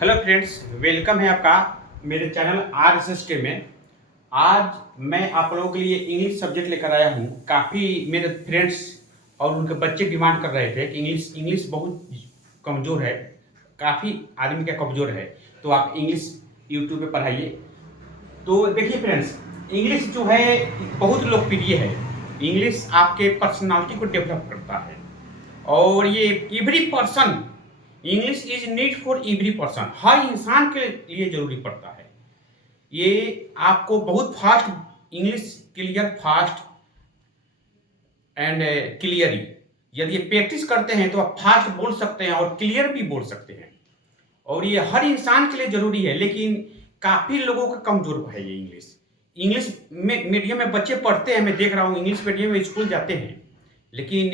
Hello friends, welcome है आपका मेरे चैनल RSSK में। आज मैं आप लोगों के लिए इंग्लिश सब्जेक्ट लेकर आया हूँ। काफ़ी मेरे फ्रेंड्स और उनके बच्चे डिमांड कर रहे थे कि इंग्लिश बहुत कमज़ोर है, काफ़ी आदमी का कमज़ोर है, तो आप इंग्लिश यूट्यूब पे पढ़ाइए। तो देखिए फ्रेंड्स, इंग्लिश जो है बहुत लोकप्रिय है। इंग्लिश आपके पर्सनालिटी को डेवलप करता है और ये every person, English is need for every person, हर इंसान के लिए जरूरी पड़ता है। ये आपको बहुत fast English clear, fast and clearly, यदि प्रैक्टिस करते हैं तो आप फास्ट बोल सकते हैं और क्लियर भी बोल सकते हैं। और ये हर इंसान के लिए जरूरी है, लेकिन काफी लोगों का कमजोर है ये इंग्लिश। इंग्लिश में मीडियम में बच्चे पढ़ते हैं, मैं देख रहा हूँ इंग्लिश मीडियम में स्कूल जाते हैं, लेकिन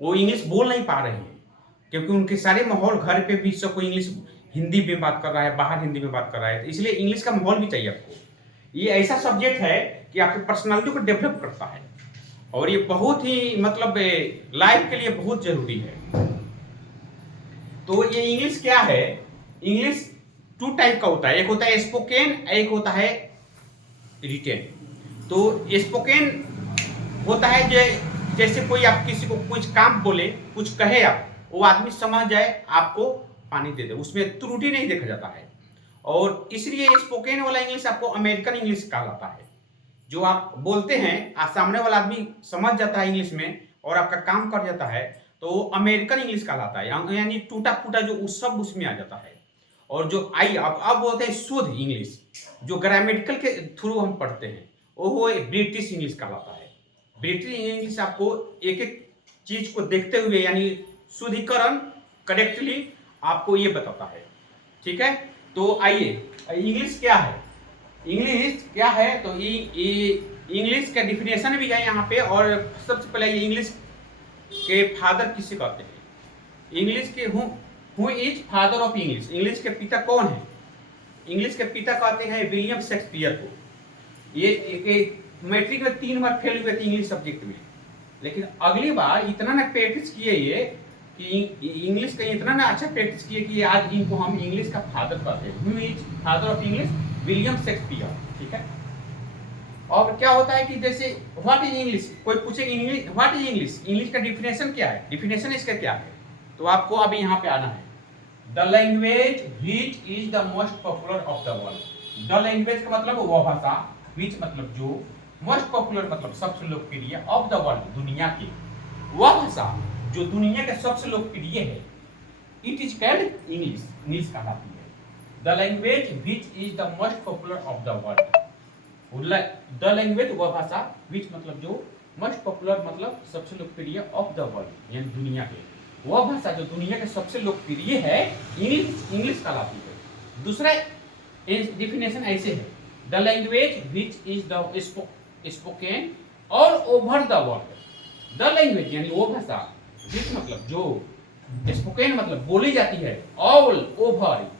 वो इंग्लिश बोल नहीं पा रहे हैं क्योंकि उनके सारे माहौल, घर पे भी सब कोई इंग्लिश हिंदी में बात कर रहा है, बाहर हिंदी में बात कर रहा है, तो इसलिए इंग्लिश का माहौल भी चाहिए आपको। ये ऐसा सब्जेक्ट है कि आपकी पर्सनालिटी को डेवलप करता है और ये बहुत ही मतलब लाइफ के लिए बहुत जरूरी है। तो ये इंग्लिश क्या है? इंग्लिश टू टाइप का होता है, एक होता है स्पोकन, एक होता है रिटेन। तो स्पोकन होता है जैसे कोई आप किसी को कुछ काम बोले, कुछ कहे, आप वो आदमी समझ जाए, आपको पानी दे दे, उसमें त्रुटि नहीं देखा जाता है। और इसलिए स्पोकन वाला इंग्लिश आपको अमेरिकन इंग्लिश कहलाता है। जो आप बोलते हैं, आज सामने वाला आदमी समझ जाता है इंग्लिश में और आपका काम कर जाता है, तो वो अमेरिकन इंग्लिश कहलाता है, यानी टूटा फूटा जो सब उसमें आ जाता है। और जो आई अब बोलते हैं शुद्ध इंग्लिश, जो ग्रामेटिकल के थ्रू हम पढ़ते हैं, वो ब्रिटिश इंग्लिश कहलाता है। ब्रिटिश इंग्लिश आपको एक एक चीज को देखते हुए, यानी शुद्धिकरण करेक्टली आपको ये बताता है। ठीक है, तो आइए, इंग्लिश क्या है? इंग्लिश क्या है तो इंग्लिश का डिफिनेशन भी है यहाँ पे। और सबसे पहले ये इंग्लिश के फादर किसे कहते हैं? इंग्लिश के who is father of English, English के पिता कौन है? इंग्लिश के पिता कहते हैं विलियम शेक्सपियर को। ये मैट्रिक में 3 बार फेल हुए थे इंग्लिश सब्जेक्ट में, लेकिन अगली बार इतना ना प्रैक्टिस किए ये कि इंग्लिश का इतना ना अच्छा प्रैक्टिस किए कि आज इनको हम इंग्लिश का फादर कहते हैं। Who is father of English? William Shakespeare. ठीक है। और क्या होता है कि जैसे व्हाट इज इंग्लिश, कोई पूछेगा English what is English, English का डिफिनेशन क्या है, डिफिनेशन इसका क्या है, तो आपको अभी यहाँ पे आना है। The language which is the most popular of the world. The language का मतलब वह भाषा, विच मतलब जो, मोस्ट पॉपुलर मतलब सबसे लोकप्रिय, ऑफ द वर्ल्ड दुनिया की, वह भाषा जो दुनिया के सबसे लोकप्रिय है, it is called English, English कहलाती है। The language which is the most popular of the world. The language वह भाषा, विच मतलब जो, मोस्ट पॉपुलर मतलब सबसे लोकप्रिय, ऑफ द वर्ल्ड यानी दुनिया के, वह भाषा जो दुनिया के सबसे लोकप्रिय है, इंग्लिश कहलाती है। दूसरा डिफिनेशन ऐसे है, the language which is the spoken all over the world. The language यानी वो भाषा, विच मतलब जो, स्पोकन मतलब बोली जाती है, ऑल ओवर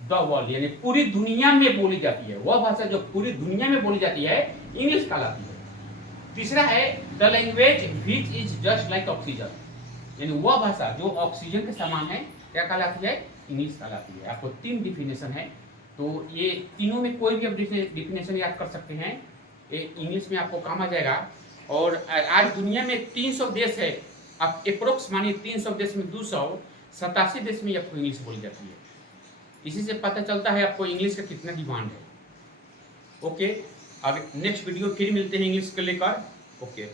द वर्ल्ड यानी पूरी दुनिया में बोली जाती है, वह भाषा जो पूरी दुनिया में बोली जाती है, इंग्लिश कहलाती है। तीसरा है the language which is just like oxygen, यानी वह भाषा जो ऑक्सीजन के समान है, क्या कहलाती है? इंग्लिश कहलाती है। आपको 3 डिफिनेशन है, तो ये तीनों में कोई भी आप डिफिनेशन याद कर सकते हैं, ये इंग्लिश में आपको काम आ जाएगा। और आज दुनिया में 300 देश है, आप अप्रोक्स मानिए 300 देश में 287 देश में आपको इंग्लिश बोली जाती है। इसी से पता चलता है आपको इंग्लिश का कितना डिमांड है। ओके, अब नेक्स्ट वीडियो फिर मिलते हैं इंग्लिश को लेकर। ओके।